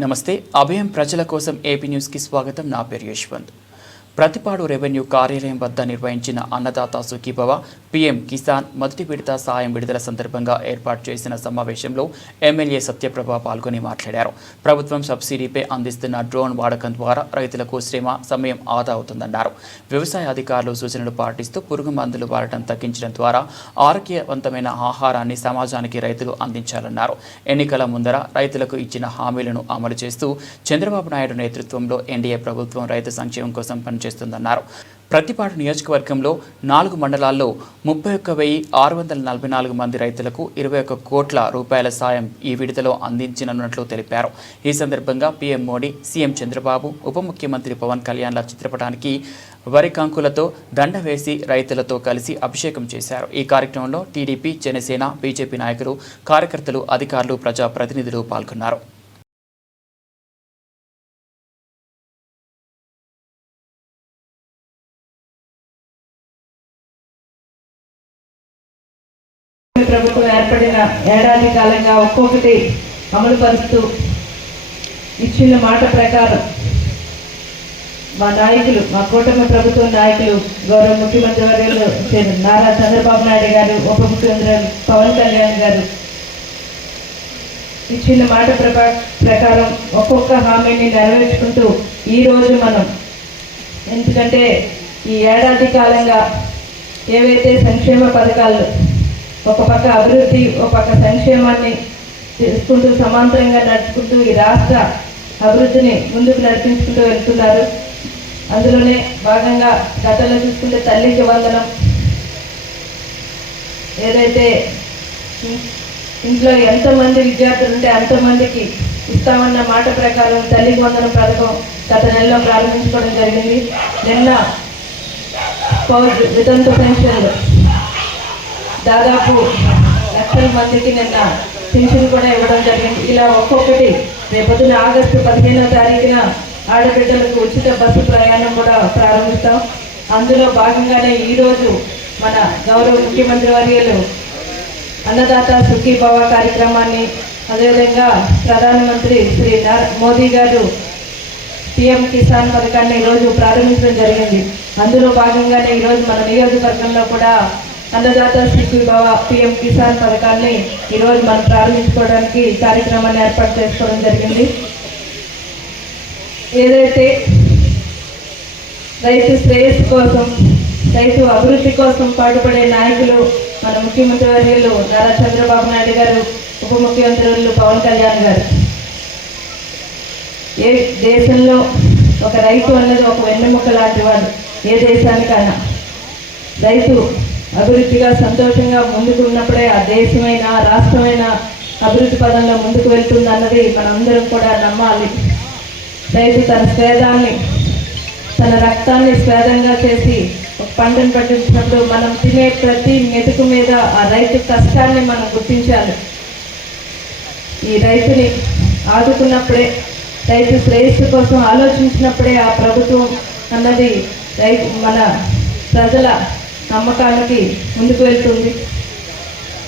నమస్తే అభయం ప్రజల కోసం ఏపీ న్యూస్కి స్వాగతం. నా పేరు యశ్వంత్. ప్రతిపాడు రెవెన్యూ కార్యాలయం వద్ద నిర్వహించిన అన్నదాత సుఖీభవ పీఎం కిసాన్ మొదటి విడత సాయం విడుదల సందర్భంగా ఏర్పాటు చేసిన సమావేశంలో ఎమ్మెల్యే సత్యప్రభ పాల్గొని మాట్లాడారు. ప్రభుత్వం సబ్సిడీపై అందిస్తున్న డ్రోన్ వాడకం ద్వారా రైతులకు శ్రమ సమయం ఆదా అవుతుందన్నారు. వ్యవసాయ అధికారులు సూచనలు పాటిస్తూ పురుగు మందులు వాడటం తగ్గించడం ద్వారా ఆరోగ్యవంతమైన ఆహారాన్ని సమాజానికి రైతులు అందించాలన్నారు. ఎన్నికల ముందర రైతులకు ఇచ్చిన హామీలను అమలు చేస్తూ చంద్రబాబు నాయుడు నేతృత్వంలో ఎన్డీఏ ప్రభుత్వం రైతు సంక్షేమం కోసం పనిచేస్తుందన్నారు. ప్రతిపాడు నియోజకవర్గంలో నాలుగు మండలాల్లో ముప్పై ఒక్క వెయ్యి ఆరు వందల నలభై నాలుగు మంది రైతులకు ఇరవై ఒక్క కోట్ల రూపాయల సాయం ఈ విడుదలలో అందించనున్నట్లు తెలిపారు. ఈ సందర్భంగా పీఎం మోడీ సీఎం చంద్రబాబు ఉప ముఖ్యమంత్రి పవన్ కళ్యాణ్ల చిత్రపటానికి వరి కంకులతో దండ వేసి రైతులతో కలిసి అభిషేకం చేశారు. ఈ కార్యక్రమంలో టీడీపీ జనసేన బీజేపీ నాయకులు కార్యకర్తలు అధికారులు ప్రజాప్రతినిధులు పాల్గొన్నారు. కాలంగా ఒక్కొక్కటి అమలు పరుస్తూ ఇచ్చిన మాట ప్రకారం మా నాయకులు మా కూటమి ప్రభుత్వం నాయకులు గౌరవ ముఖ్యమంత్రి వర్యులు నారా చంద్రబాబు నాయుడు గారు ఉప ముఖ్యమంత్రి పవన్ కళ్యాణ్ గారు ఇచ్చిన మాట ప్రకా- ప్రకారం ఒక్కొక్క హామీని నెరవేర్చుకుంటూ ఈ మనం ఎందుకంటే ఈ ఏడాది కాలంగా ఏవైతే సంక్షేమ పథకాలు ఒక పక్క అభివృద్ధి ఒక పక్క సంక్షేమాన్ని తీసుకుంటూ సమాంతరంగా నడుచుకుంటూ ఈ రాష్ట్ర అభివృద్ధిని ముందుకు నడిపించుకుంటూ వెళ్తున్నారు. అందులోనే భాగంగా గతంలో చూసుకుంటే తల్లికి వందనం. ఏదైతే ఇంట్లో ఎంతమంది విద్యార్థులు ఉంటే అంతమందికి ఇస్తామన్న మాట ప్రకారం తల్లి వందన పథకం గత నెలలో ప్రారంభించుకోవడం జరిగింది. నిన్న పౌర్ వితంతు పెన్షన్లు దాదాపు లక్షల మందికి నిన్న పెన్షన్ కూడా ఇవ్వడం జరిగింది. ఇలా ఒక్కొక్కటి రేపొద్దున ఆగస్టు పదిహేనో తారీఖున ఆడబిడ్డలకు ఉచిత బస్సు ప్రయాణం కూడా ప్రారంభిస్తాం. అందులో భాగంగానే ఈరోజు మన గౌరవ ముఖ్యమంత్రి వర్యులు అన్నదాత సుఖీభవ కార్యక్రమాన్ని అదేవిధంగా ప్రధానమంత్రి శ్రీ నర మోదీ గారు పిఎం కిసాన్ పథకాన్ని ఈరోజు ప్రారంభించడం జరిగింది. అందులో భాగంగానే ఈరోజు మన నియోజకవర్గంలో కూడా అన్నదాత సుఖీభవ పిఎం కిసాన్ పథకాన్ని ఈరోజు మనం ప్రారంభించుకోవడానికి కార్యక్రమాన్ని ఏర్పాటు చేసుకోవడం జరిగింది. ఏదైతే రైతు శ్రేయస్సు కోసం రైతు అభివృద్ధి కోసం పాటుపడే నాయకులు మన ముఖ్యమంత్రి వర్యులు నారా చంద్రబాబు నాయుడు గారు ఉప ముఖ్యమంత్రులు పవన్ కళ్యాణ్ గారు. ఏ దేశంలో ఒక రైతు అన్నది ఒక వెన్నెముక లాంటి వాడు ఏ దేశానికైనా. రైతు అభివృద్ధిగా సంతోషంగా ముందుకు ఉన్నప్పుడే ఆ దేశమైనా రాష్ట్రమైనా అభివృద్ధి పదంలో ముందుకు వెళ్తుంది అన్నది మనందరం కూడా నమ్మాలి. రైతు తన స్వేదాన్ని తన రక్తాన్ని స్వేదంగా చేసి పంటను పండించినప్పుడు మనం తినే ప్రతి మెతుకు మీద ఆ రైతు కష్టాన్ని మనం గుర్తించాలి. ఈ రైతుని ఆదుకున్నప్పుడే రైతు శ్రేయస్సు కోసం ఆలోచించినప్పుడే ఆ ప్రభుత్వం అన్నది రైతు మన ప్రజల నమ్మకానికి ముందుకు వెళ్తుంది.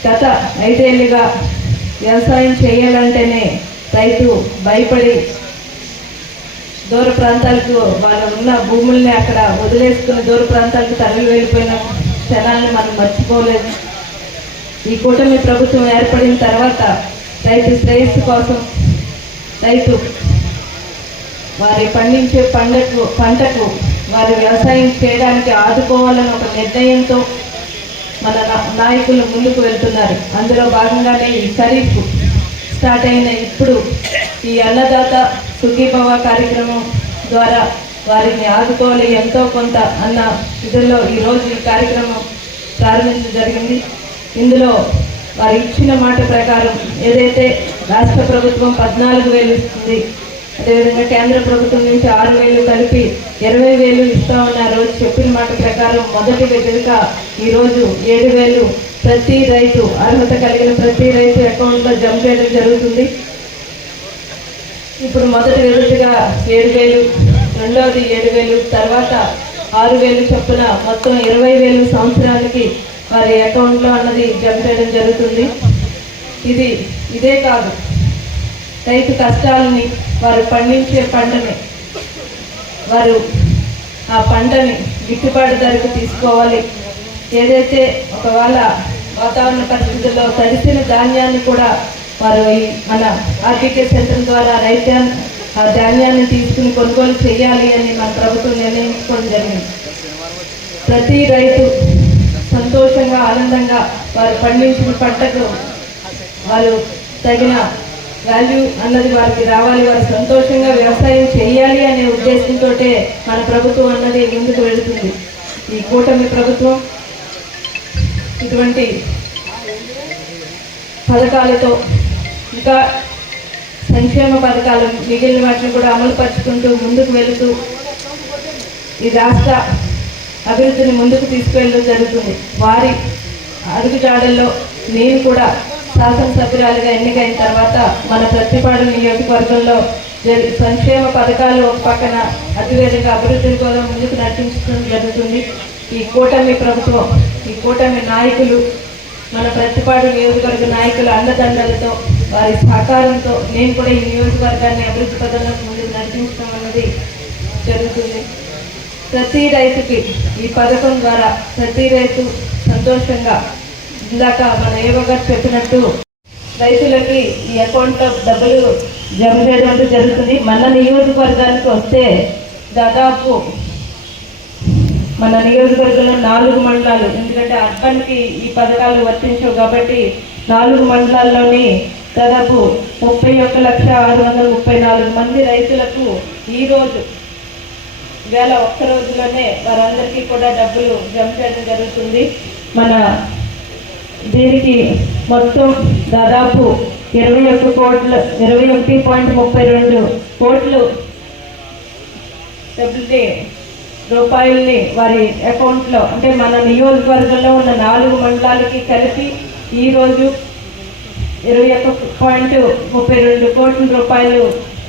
గత ఐదేళ్ళుగా వ్యవసాయం చేయాలంటేనే రైతు భయపడి దూర ప్రాంతాలకు వాళ్ళు ఉన్న భూముల్ని అక్కడ వదిలేసుకుని దూర ప్రాంతాలకు తరలి వెళ్ళిపోయిన క్షణాలను మనం మర్చిపోలేదు ఈ కూటమి ప్రభుత్వం ఏర్పడిన తర్వాత రైతు శ్రేయస్సు కోసం రైతు వారి పండించే పంటకు పంటకు వారి వ్యవసాయం చేయడానికి ఆదుకోవాలని ఒక నిర్ణయంతో మన నాయకులు ముందుకు వెళ్తున్నారు. అందులో భాగంగానే ఈ ఖరీఫ్ స్టార్ట్ అయిన ఇప్పుడు ఈ అన్నదాత సుఖీభవ కార్యక్రమం ద్వారా వారిని ఆదుకోవాలి ఎంతో కొంత అన్న ఇదిలో ఈరోజు ఈ కార్యక్రమం ప్రారంభించడం జరిగింది. ఇందులో వారు ఇచ్చిన మాట ప్రకారం ఏదైతే రాష్ట్ర ప్రభుత్వం పద్నాలుగు వేలు ఇస్తుంది అదేవిధంగా కేంద్ర ప్రభుత్వం నుంచి ఆరు వేలు కలిపి ఇరవై వేలు ఇస్తా ఉన్నారు చెప్పిన మాట ప్రకారం మొదటి విడతగా ఈరోజు ఏడు వేలు ప్రతి రైతు అర్హత కలిగిన ప్రతి రైతు అకౌంట్లో జమ చేయడం జరుగుతుంది. ఇప్పుడు మొదటి విడతగా ఏడు వేలు రెండవది ఏడు వేలు తర్వాత ఆరు వేలు చొప్పున మొత్తం ఇరవై వేలు సంవత్సరానికి వారి అకౌంట్లో అన్నది జమ చేయడం జరుగుతుంది. ఇది ఇదే కాదు. రైతు కష్టాలని వారు పండించే పంటని వారు ఆ పంటని గిట్టుబాటు ధరకు తీసుకోవాలి. ఏదైతే ఒకవేళ వాతావరణ పరిస్థితుల్లో తడిసిన ధాన్యాన్ని కూడా వారు ఈ మన ఆర్టీకే సెంటర్ ద్వారా రైతు ఆ ధాన్యాన్ని తీసుకుని కొనుగోలు చేయాలి అని మన ప్రభుత్వం నిర్ణయించుకోవడం జరిగింది. ప్రతి రైతు సంతోషంగా ఆనందంగా వారు పండించిన పంటకు వారు తగిన వాల్యూ అన్నది వారికి రావాలి వారు సంతోషంగా వ్యవసాయం చేయాలి అనే ఉద్దేశంతో మన ప్రభుత్వం అన్నది ముందుకు వెళుతుంది. ఈ కూటమి ప్రభుత్వం ఇటువంటి పథకాలతో ఇంకా సంక్షేమ పథకాలు మిగిలిన వాటిని కూడా అమలు పరుచుకుంటూ ముందుకు వెళుతూ ఈ రాష్ట్ర అభివృద్ధిని ముందుకు తీసుకువెళ్ళడం జరుగుతుంది. వారి అడుగుజాడల్లో నేను కూడా శాసనసభ్యురాలుగా ఎన్నికైన తర్వాత మన ప్రతిపాడు నియోజకవర్గంలో సంక్షేమ పథకాలు ఒక పక్కన అతివేగంగా అభివృద్ధిని కూడా ముందుకు నడిపించడం జరుగుతుంది. ఈ కూటమి ప్రభుత్వం ఈ కూటమి నాయకులు మన ప్రతిపాడు నియోజకవర్గ నాయకుల అండదండలతో వారి సహకారంతో నేను కూడా ఈ నియోజకవర్గాన్ని అభివృద్ధి పదంలోకి ముందుకు నడిపించడం అన్నది జరుగుతుంది. ప్రతి రైతుకి ఈ పథకం ద్వారా ప్రతి రైతు సంతోషంగా ఇందాక మన ఏవో గారు చెప్పినట్టు రైతులకి ఈ అకౌంట్లో డబ్బులు జమ చేయడం జరుగుతుంది. మన నియోజకవర్గానికి వస్తే దాదాపు మన నియోజకవర్గంలో నాలుగు మండలాలు ఎందుకంటే అర్బన్కి ఈ పథకాలు వర్తించవు కాబట్టి నాలుగు మండలాల్లోని దాదాపు ముప్పై ఒక్క లక్ష ఆరు వందల ముప్పై నాలుగు మంది రైతులకు ఈరోజు వేల ఒక్క రోజులోనే వారందరికీ కూడా డబ్బులు జమ చేయడం జరుగుతుంది. మన దీనికి మొత్తం దాదాపు ఇరవై ఒక్క కోట్లు ఇరవై ఒకటి పాయింట్ ముప్పై రెండు కోట్లు డబ్బుల్ని రూపాయల్ని వారి అకౌంట్లో అంటే మన నియోజకవర్గంలో ఉన్న నాలుగు మండలాలకి కలిపి ఈరోజు ఇరవై ఒక్క పాయింట్ ముప్పై రెండు కోట్ల రూపాయలు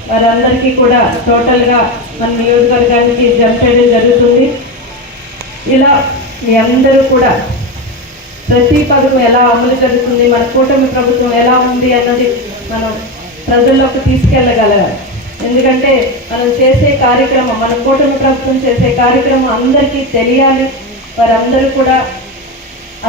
వారందరికీ కూడా టోటల్గా మన నియోజకవర్గానికి జమ చేయడం జరుగుతుంది. ఇలా మీ అందరూ కూడా ప్రతి పథకం ఎలా అమలు జరుగుతుంది మన కూటమి ప్రభుత్వం ఎలా ఉంది అన్నది మనం ప్రజల్లోకి తీసుకెళ్ళగలగాలి. ఎందుకంటే మనం చేసే కార్యక్రమం మన కూటమి ప్రభుత్వం చేసే కార్యక్రమం అందరికీ తెలియాలి. వారందరూ కూడా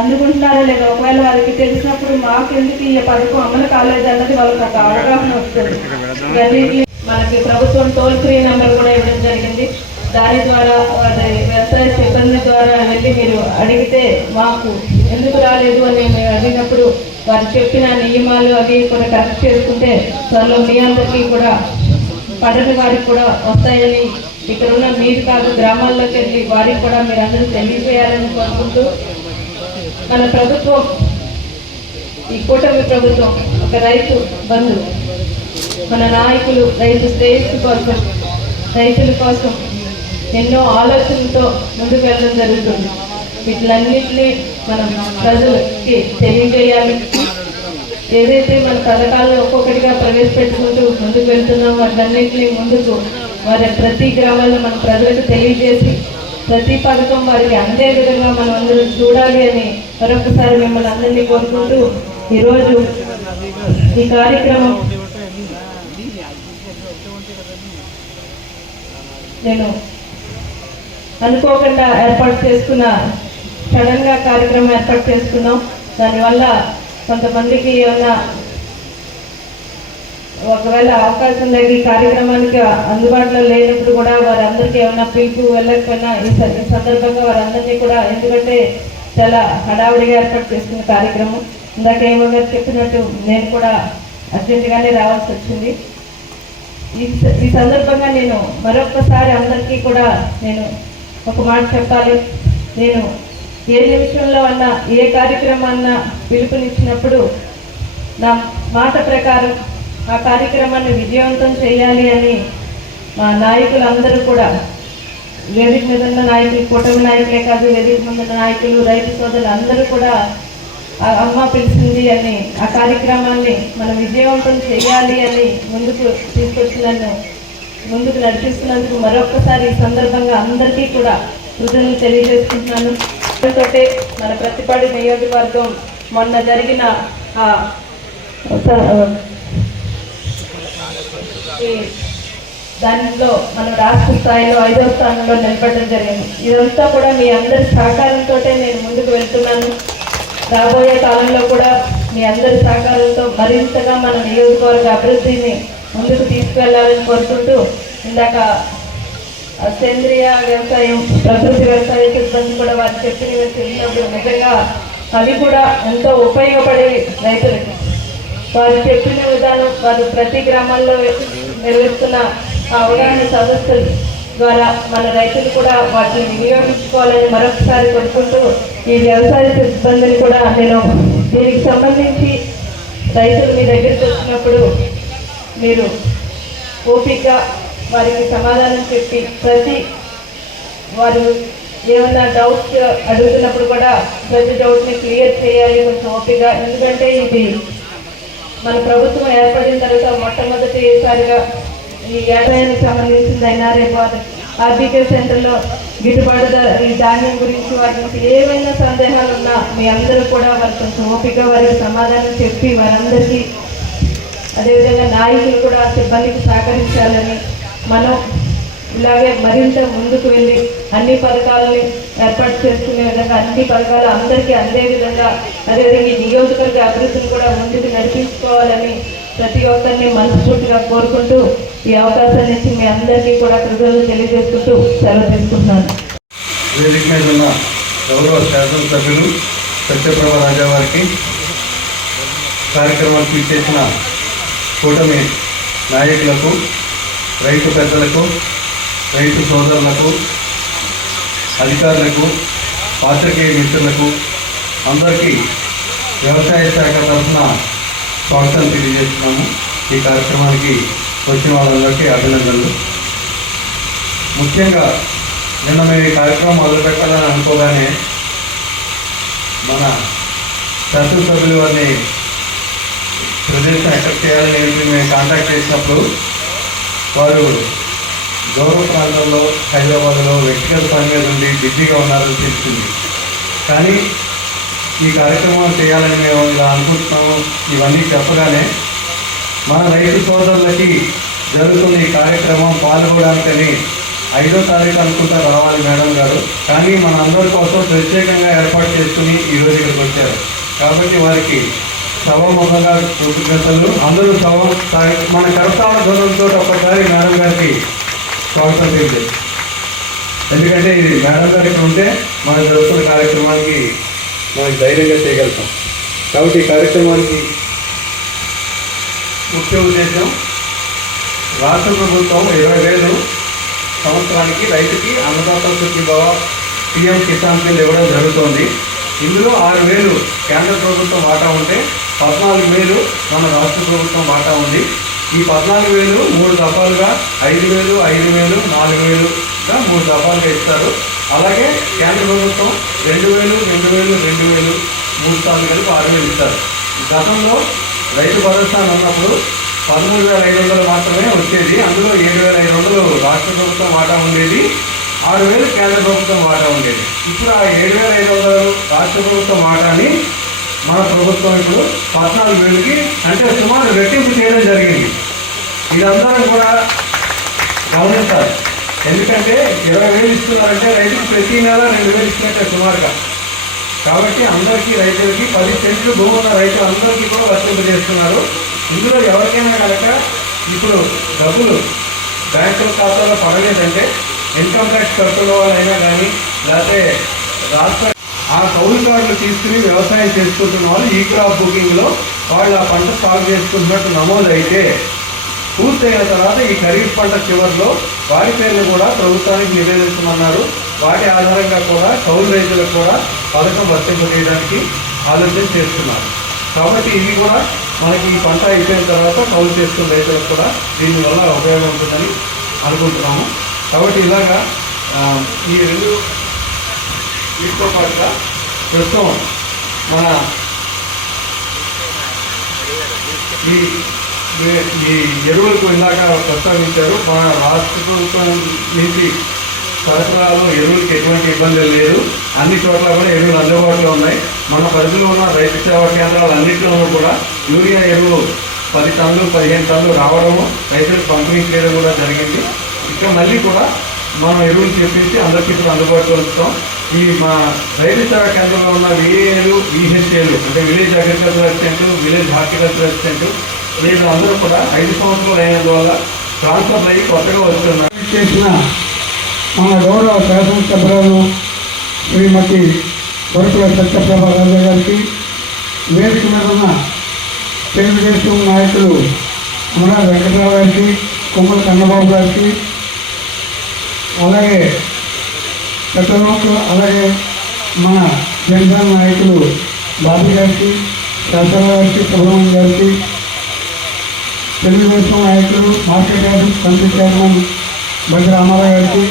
అందుకుంటున్నారా లేదా ఒకవేళ వారికి తెలిసినప్పుడు మాకు ఎందుకు ఈ పథకం అమలు కాలేదు అన్నది వాళ్ళకి ఒక అవగాహన వస్తుంది. మనకి ప్రభుత్వం టోల్ ఫ్రీ నెంబర్ కూడా ఇవ్వడం జరిగింది. దాని ద్వారా వారి వ్యవసాయ సిబ్బంది ద్వారా వెళ్ళి మీరు అడిగితే మాకు ఎందుకు రాలేదు అని మేము అడిగినప్పుడు వారు చెప్పిన నియమాలు అవి కూడా కరెక్ట్ చేసుకుంటే త్వరలో మీ అందరికీ కూడా పడని వారికి కూడా వస్తాయని ఇక్కడ ఉన్న మీరు కాదు గ్రామాల్లోకి వెళ్ళి వారికి కూడా మీరు అందరూ తెలియజేయాలని కోరుకుంటూ మన ప్రభుత్వం ఈ కూటమి ప్రభుత్వం ఒక రైతు బంధు. మన నాయకులు రైతు శ్రేయస్సు కోసం రైతుల కోసం ఎన్నో ఆలోచనలతో ముందుకెళ్ళడం జరుగుతుంది. వీటిలన్నింటినీ మనం ప్రజలకి తెలియజేయాలి. ఏదైతే మన పథకాలను ఒక్కొక్కటిగా ప్రవేశపెట్టుకుంటూ ముందుకు వెళ్తున్నామో వాటన్నింటినీ ముందుకు వారి ప్రతి గ్రామాల్లో మన ప్రజలకు తెలియజేసి ప్రతి పథకం వారికి అందే విధంగా మనం అందరూ చూడాలి అని మరొకసారి మిమ్మల్ని అందరినీ కోరుకుంటూ ఈరోజు ఈ కార్యక్రమం నేను అనుకోకుండా ఏర్పాటు చేసుకున్న సడన్గా కార్యక్రమం ఏర్పాటు చేసుకున్నాం. దానివల్ల కొంతమందికి ఏమన్నా ఒకవేళ అవకాశం లేక ఈ కార్యక్రమానికి అందుబాటులో లేనప్పుడు కూడా వారందరికీ ఏమైనా పిలుపు వెళ్ళకపోయినా ఈ స- ఈ సందర్భంగా వారందరినీ కూడా ఎందుకంటే చాలా హడావుడిగా ఏర్పాటు చేసుకున్న కార్యక్రమం. ఇందాక ఏమో గారు చెప్పినట్టు నేను కూడా అర్జెంటుగానే రావాల్సి వచ్చింది. ఈ ఈ సందర్భంగా నేను మరొకసారి అందరికీ కూడా నేను ఒక మాట చెప్పాలి. నేను ఏ నిమిషంలో అన్నా ఏ కార్యక్రమాన్న పిలుపునిచ్చినప్పుడు నా మాట ప్రకారం ఆ కార్యక్రమాన్ని విజయవంతం చేయాలి అని మా నాయకులందరూ కూడా వేదిక మీద ఉన్న నాయకులు కూటమి నాయకులే కాదు వేదిక మీద ఉన్న నాయకులు రైతు సోదరులు అందరూ కూడా ఆ అమ్మ పిలిచింది అని ఆ కార్యక్రమాన్ని మనం విజయవంతం చేయాలి అని ముందుకు తీసుకొచ్చినన్ను ముందుకు నడిపిస్తున్నందుకు మరొక్కసారి ఈ సందర్భంగా అందరికీ కూడా కృతజ్ఞతలు తెలియజేసుకుంటున్నాను. ఎందుకంటే మన ప్రతిపాడు నియోజకవర్గం మొన్న జరిగిన ఆ స- ఈ దానిలో మన రాష్ట్ర స్థాయిలో ఐదవ స్థానంలో నిలబడడం జరిగింది. ఇదంతా కూడా మీ అందరి సహకారంతో నేను ముందుకు వెళ్తున్నాను. రాబోయే కాలంలో కూడా మీ అందరి సహకారంతో మరింతగా మన నియోజకవర్గ అభివృద్ధిని ముందుకు తీసుకెళ్ళాలని కోరుకుంటూ ఇందాక సేంద్రియ వ్యవసాయం ప్రకృతి వ్యవసాయ సిబ్బంది కూడా వారు చెప్పిన చెప్పినప్పుడు నిజంగా అవి కూడా ఎంతో ఉపయోగపడే రైతులకి. వారు చెప్పిన విధానం వారు ప్రతి గ్రామాల్లో నిర్వహిస్తున్న అవగాహన సదస్సులు ద్వారా మన రైతులు కూడా వాటిని వినియోగించుకోవాలని మరొకసారి కోరుకుంటూ ఈ వ్యవసాయ సిబ్బందిని కూడా నేను దీనికి సంబంధించి రైతులు మీ దగ్గరికి వచ్చినప్పుడు మీరు ఓపిక వారికి సమాధానం చెప్పి ప్రతి వారు ఏమన్నా డౌట్స్ అడుగుతున్నప్పుడు కూడా ప్రతి డౌట్ని క్లియర్ చేయాలి కొంచెం ఓపిక ఎందుకంటే ఇది మన ప్రభుత్వం ఏర్పడిన తర్వాత మొట్టమొదటిసారిగా ఈ వ్యవసాయానికి సంబంధించిందైనా రేపు ఆర్థిక ఆర్బీకే సెంటర్లో గిట్టుబాటు ఈ ధాన్యం గురించి వారి నుంచి ఏమైనా సందేహాలు ఉన్నా మీ అందరూ కూడా వారి కొంచెం ఓపిక వారికి సమాధానం చెప్పి వారందరికీ అదేవిధంగా నాయకులు కూడా సిబ్బందికి సహకరించాలని మనం ఇలాగే మరింత ముందుకు వెళ్ళి అన్ని పథకాలని ఏర్పాటు చేసుకునే విధంగా అన్ని పథకాలు అందరికీ అందే విధంగా అదేవిధంగా ఈ నియోజకవర్గ అభివృద్ధిని కూడా ముందుకు నడిపించుకోవాలని ప్రతి ఒక్కరిని మనస్ఫూర్తిగా కోరుకుంటూ ఈ అవకాశాన్ని ఇచ్చి మీ అందరికీ కూడా కృతజ్ఞతలు తెలియజేసుకుంటూ సెలవు తీసుకుంటున్నాను. వేదిక మీద ఉన్న గౌరవ శాసనసభ్యులు సత్యప్రభ రాజా వారికి కార్యక్రమానికి ఇచ్చేసిన కూటమి నాయకులకు రైతు పెద్దలకు రైతు సోదరులకు అధికారులకు పాత్రికేయ మిత్రులకు అందరికీ వ్యవసాయ శాఖ తరఫున స్వాగతం తెలియజేస్తున్నాము. ఈ కార్యక్రమానికి వచ్చిన వాళ్ళందరికీ అభినందనలు. ముఖ్యంగా నిన్న మేము ఈ కార్యక్రమం మొదలు పెట్టాలని అనుకోగానే మన శాసనసభ్యులు వారిని ప్రదేశం ఎక్కడ చేయాలని చెప్పి మేము కాంటాక్ట్ చేసినప్పుడు వారు గౌరవ ప్రాంతంలో హైదరాబాద్లో వ్యక్తిగత పని మీద ఉండి బిజీగా ఉన్నారని తెలిసింది కానీ ఈ కార్యక్రమం చేయాలని మేము ఇలా అనుకుంటున్నాము. ఇవన్నీ చెప్పగానే మన రైతు సోదరులకి జరుగుతున్న ఈ కార్యక్రమం పాల్గొనడానికని ఐదో తారీఖు అనుకుంటా రావాలి మేడం గారు. కానీ మన అందరి కోసం ప్రత్యేకంగా ఏర్పాటు చేసుకుని ఈ ఇక్కడికి వచ్చారు. కాబట్టి వారికి సభాముఖంగా కృతజ్ఞతలు అందరూ సభ మన కరతాళ ధ్వనంతో ఒక్కసారి మేడం గారికి స్వాగతం తెలియదు ఎందుకంటే ఇది మేడం గారు ఇక్కడ ఉంటే మన జరుగుతున్న కార్యక్రమానికి మనకి ధైర్యంగా చేయగలుగుతాం. కాబట్టి ఈ కార్యక్రమానికి ముఖ్య ఉద్దేశం రాష్ట్ర ప్రభుత్వం ఇరవై వేలు సంవత్సరానికి రైతుకి అన్నదాత సుఖీభావ పిఎం కిసాన్ బిల్ ఇవ్వడం జరుగుతోంది. ఇందులో ఆరు వేలు కేంద్ర ప్రభుత్వం వాటా ఉంటే పద్నాలుగు వేలు మన రాష్ట్ర ప్రభుత్వం వాటా ఉంది. ఈ పద్నాలుగు వేలు మూడు దఫాలుగా ఐదు వేలు ఐదు వేలు నాలుగు వేలుగా మూడు దఫాలుగా ఇస్తారు. అలాగే కేంద్ర ప్రభుత్వం రెండు వేలు రెండు వేలు రెండు వేలు మూడు సార్లు కలిపి ఆరు వేలు ఇస్తారు. గతంలో రైతు భరోసా ఉన్నప్పుడు పదమూడు వేల ఐదు వందలు మాత్రమే వచ్చేది. అందులో ఏడు వేల ఐదు వందలు రాష్ట్ర ప్రభుత్వం వాటా ఉండేది. ఆరు వేలు కేంద్ర ప్రభుత్వం వాటా ఉండేది. ఇప్పుడు ఆ ఏడు వేల ఐదు వందలు రాష్ట్ర ప్రభుత్వం వాటాని మన ప్రభుత్వం ఇప్పుడు పద్నాలుగు వేలకి అంటే సుమారు రెట్టింపు చేయడం జరిగింది. ఇదందరం కూడా గమనించాలి. ఎందుకంటే ఇరవై వేలు ఇస్తున్నారంటే రైతుకు ప్రతి నెల రెండు వేలు ఇస్తున్నట్టే సుమారుగా. కాబట్టి అందరికీ రైతులకి పది సెంట్లు భూమి ఉన్న రైతులందరికీ కూడా వర్తింపజేస్తున్నారు ఇందులో ఎవరికైనా కనుక ఇప్పుడు డబ్బులు బ్యాంకుల ఖాతాలో పడలేదంటే ఇన్కమ్ ట్యాక్స్ కట్టుకున్న వాళ్ళైనా కానీ లేకపోతే రాష్ట్ర ఆ కౌలు కార్డులు తీసుకుని వ్యవసాయం చేసుకుంటున్న వాళ్ళు ఈ క్రాప్ బుకింగ్లో వాళ్ళు ఆ పంట సాగు చేసుకుంటున్నట్టు నమోదైతే పూర్తయిన తర్వాత ఈ ఖరీఫ్ పంట చివరిలో వారి పేర్లు కూడా ప్రభుత్వానికి నివేదించమన్నారు. వాటి ఆధారంగా కూడా కౌలు రైతులకు కూడా పథకం వర్తింపజేయడానికి ఆలోచన చేస్తున్నారు. కాబట్టి ఇది కూడా మనకి ఈ పంట అయిపోయిన తర్వాత కౌలు చేసుకున్న రైతులకు కూడా దీనివల్ల ఉపయోగం ఉంటుందని అనుకుంటున్నాము. కాబట్టి ఇలాగా ఈ రెండు వీటితో పాటుగా ప్రస్తుతం మన ఈ ఈ- ఈ ఎరువులకు ఇందాక ప్రస్తావించారు. మన రాష్ట్ర ప్రభుత్వం నుంచి సరఫరాలో ఎరువులకి ఎటువంటి ఇబ్బంది లేదు. అన్ని చోట్ల కూడా ఎరువులు అందుబాటులో ఉన్నాయి. మన పరిధిలో ఉన్న రైతు సేవా కేంద్రాలు అన్నింటిలోనూ కూడా యూరియా ఎరువులు పది టన్నులు పదిహేను టన్నులు రావడము రైతులకు పంపిణీ చేయడం కూడా జరిగింది. ఇంకా మళ్ళీ కూడా మనం ఎరువులు చేపించి అందరికీ ఇప్పుడు అందుబాటులో వస్తాం ఈ మా రైతు సేవా కేంద్రంలో ఉన్న విఏఏలు విహెచ్ఏలు అంటే village agriculture assistant village horticulture assistant వీళ్ళు అందరూ కూడా ఐదు సంవత్సరాలు అయినందువల్ల ట్రాన్స్ఫర్ అయ్యి కొత్తగా వస్తున్నారు. చేసిన మన గౌరవ శాసనసభ్యులను శ్రీమతి కొరకుల సత్యప్రభ రాజా గారికి వేదిక మీద ఉన్న తెలుగుదేశం నాయకులు మన వెంకటరావు గారికి కొమ్మల కన్నబాబు గారికి అలాగే చక్రవర్తులు అలాగే మన జనసేన నాయకులు బాబు గారికి శాసనరావు గారికి సుబ్రహ్మణ్యం గారికి తెలుగుదేశం నాయకులు మార్కెట్ యార్డ్ కమిటీ చైర్మన్ బండి రామారావు గారికి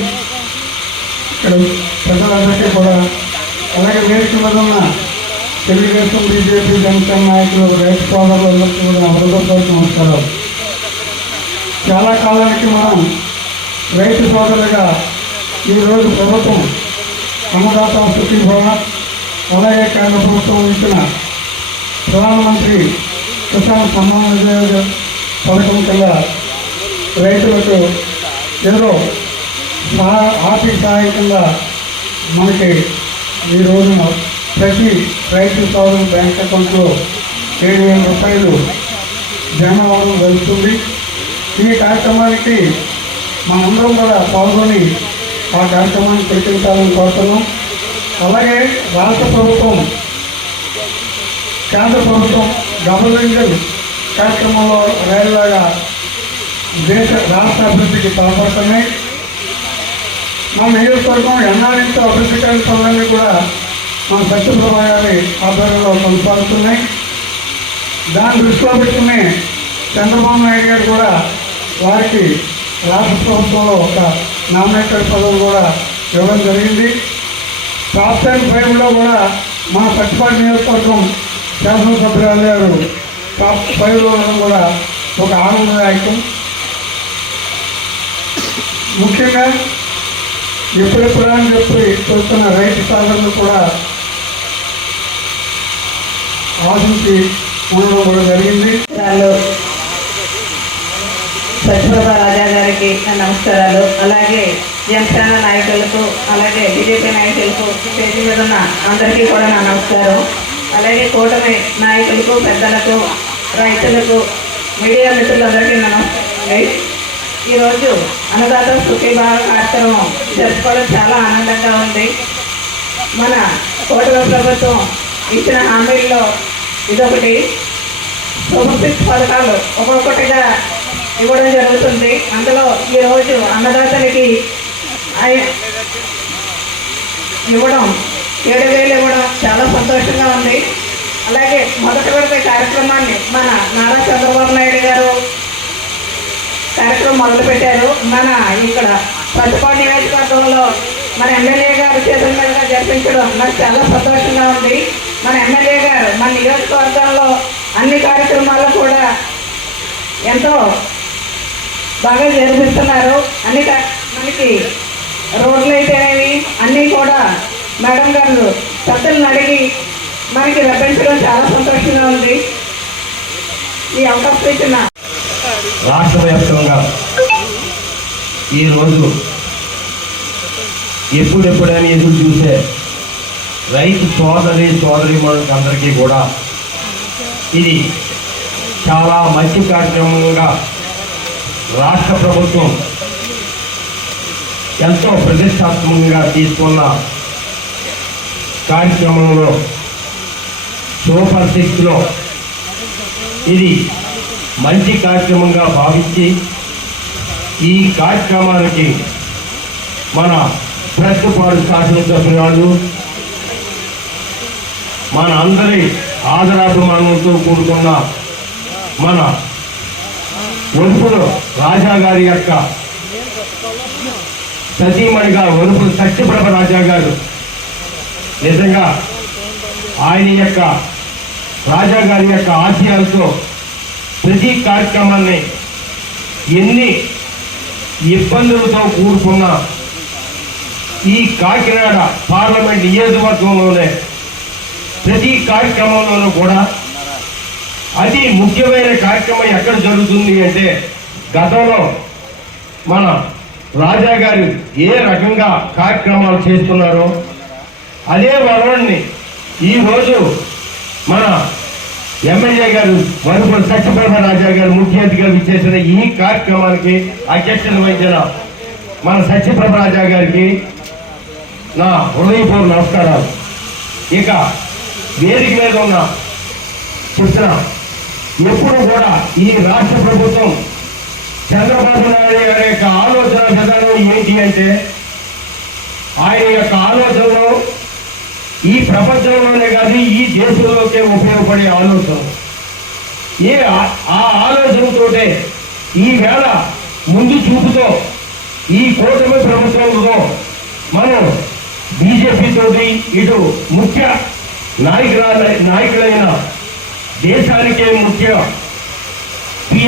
ఇక్కడ ప్రజలందరికీ కూడా అలాగే వేదిక మీద ఉన్న తెలుగుదేశం బీజేపీ జనసేన నాయకులు రైతు సోదరులందరికీ కూడా హృదయపూర్వక నమస్కారాలు. చాలా కాలానికి మనం రైతు సోదరులుగా ఈరోజు ప్రభుత్వం అన్నదాత సుఖీ భవన అలాగే కేంద్ర ప్రభుత్వం ఇచ్చిన ప్రధానమంత్రి కిసాన్ సమ్మాన్ పథకం కింద రైతులకు ఏదో సహా ఆర్థిక సహాయం కింద మనకి ఈ రోజున ప్రతి రైతు సోదరు బ్యాంక్ అకౌంట్లో ఏడు వేల రూపాయలు జమ అవ్వడం జరుగుతుంది. ఈ కార్యక్రమానికి మనందరం కూడా పాల్గొని ఆ కార్యక్రమాన్ని ప్రకటించాలని కోరుతున్నాం. అలాగే రాష్ట్ర ప్రభుత్వం కేంద్ర ప్రభుత్వం డబుల్ ఇంజన్ కార్యక్రమంలో రైలులాగా దేశ రాష్ట్ర అభివృద్ధికి తలపడుతున్నాయి. మా నియోజకవర్గం ఎన్నాళ్ళతో అభివృద్ధి కార్యక్రమాలన్నీ కూడా మన సత్యప్రభ గారి ఆధ్వర్యంలో కొనసాగుతున్నాయి. దాన్ని దృష్టిలో పెట్టుకుని చంద్రబాబు నాయుడు గారు కూడా వారికి రాష్ట్ర ప్రభుత్వంలో ఒక నామినేటెడ్ పదవి కూడా ఇవ్వడం జరిగింది. టాప్ టెన్ ఫైవ్లో కూడా మా పచ్చిపాటి నియోజకవర్గం శాసనసభ్యురాలు గారు టాప్ ఫైవ్లో ఉండడం కూడా ఒక ఆనందదాయకం. ముఖ్యంగా ఎప్పుడెప్పుడు అని చెప్పి చూస్తున్న రైతు సాధనలు కూడా ఆశించి ఉండడం కూడా జరిగింది. నమస్కారాలు రాజా గారికి నమస్కారాలు. అలాగే జనసేన నాయకులకు అలాగే బీజేపీ నాయకులకు స్టేజ్ మీద ఉన్న అందరికీ కూడా నా నమస్కారం. అలాగే కూటమి నాయకులకు పెద్దలకు రైతులకు మీడియా మిత్రులందరికీ నమస్కారం. ఈరోజు అన్నదాత సుఖీభావ కార్యక్రమం జరుపుకోవడం చాలా ఆనందంగా ఉంది. మన కూటమి ప్రభుత్వం ఇచ్చిన హామీల్లో ఇదొకటి. సూపర్ సిక్స్ పథకాలు ఒక్కొక్కటిగా ఇవ్వడం జరుగుతుంది అందులో ఈరోజు అన్నదాతలకి ఇవ్వడం ఏడు వేలు ఇవ్వడం చాలా సంతోషంగా ఉంది. అలాగే మొదటి విడత కార్యక్రమాన్ని మన నారా చంద్రబాబు నాయుడు గారు కార్యక్రమం మొదలుపెట్టారు మన ఇక్కడ ప్రతిపాడు నియోజకవర్గంలో మన ఎమ్మెల్యే గారు చేతుల మీదుగా జరిపించడం నాకు చాలా సంతోషంగా ఉంది. మన ఎమ్మెల్యే గారు మన నియోజకవర్గంలో అన్ని కార్యక్రమాలు కూడా ఎంతో బాగా జరిపిస్తున్నారు అన్ని మనకి రోడ్లు అయితేనేవి అన్నీ కూడా మేడం గారు పెద్దలను అడిగి మనకి రప్పించడం చాలా సంతోషంగా ఉంది. ఈ అవకాశం ఇచ్చిన రాష్ట్ర వ్యాప్తంగా ఈరోజు ఎప్పుడెప్పుడని ఎదురు చూసే రైతు సోదరి సోదరి అందరికీ కూడా ఇది చాలా మంచి కార్యక్రమంగా రాష్ట్ర ప్రభుత్వం ఎంతో ప్రతిష్టాత్మకంగా తీసుకున్న కార్యక్రమంలో సూపర్ సిక్స్లో ఇది మంచి కార్యక్రమంగా భావించి ఈ కార్యక్రమానికి మన ప్రస్తుపాడు శాసనసభ్యురాలు మన అందరి ఆదరాభిమానంతో కూడుకున్న మన వరుపుడు రాజా గారి యొక్క సతీమణిగా వరుపుడు సత్యప్రభ రాజా గారు. నిజంగా ఆయన యొక్క రాజా గారి యొక్క ఆశయాలతో ప్రతి కార్యక్రమాన్ని ఎన్ని ఇబ్బందులతో కూడుకున్న ఈ కాకినాడ పార్లమెంట్ నియోజకవర్గంలోనే ప్రతి కార్యక్రమంలోనూ కూడా అది ముఖ్యమైన కార్యక్రమం ఎక్కడ జరుగుతుంది అంటే గతంలో మన రాజా గారు ఏ రకంగా కార్యక్రమాలు చేస్తున్నారో అదే వరవడిని ఈరోజు మన ఎమ్మెల్యే గారు మరుపుల సత్యప్రభ రాజా గారు ముఖ్య అతిథిగా విచ్చేసిన ఈ కార్యక్రమానికి అధ్యక్షత వహించిన మన సత్యప్రభ రాజా గారికి నా హృదయపూర్వ నమస్కారాలు. ఇక వేదిక మీద ఉన్న చెప్తున్నా ఎప్పుడు కూడా ఈ రాష్ట్ర ప్రభుత్వం చంద్రబాబు నాయుడు గారి యొక్క ఆలోచన విధానం ఏంటి అంటే ఆయన యొక్క ఆలోచనలో ఈ ప్రపంచంలోనే కాదు ఈ దేశంలోకే ఉపయోగపడే ఆలోచన. ఏ ఆ- ఆలోచనతోటే ఈవేళ ముందు చూపుతో ఈ కూటమి ప్రభుత్వంలో మనం బీజేపీతోటి ఇటు ముఖ్య నాయకుల నాయకులైన దేశానికే ముఖ్యం.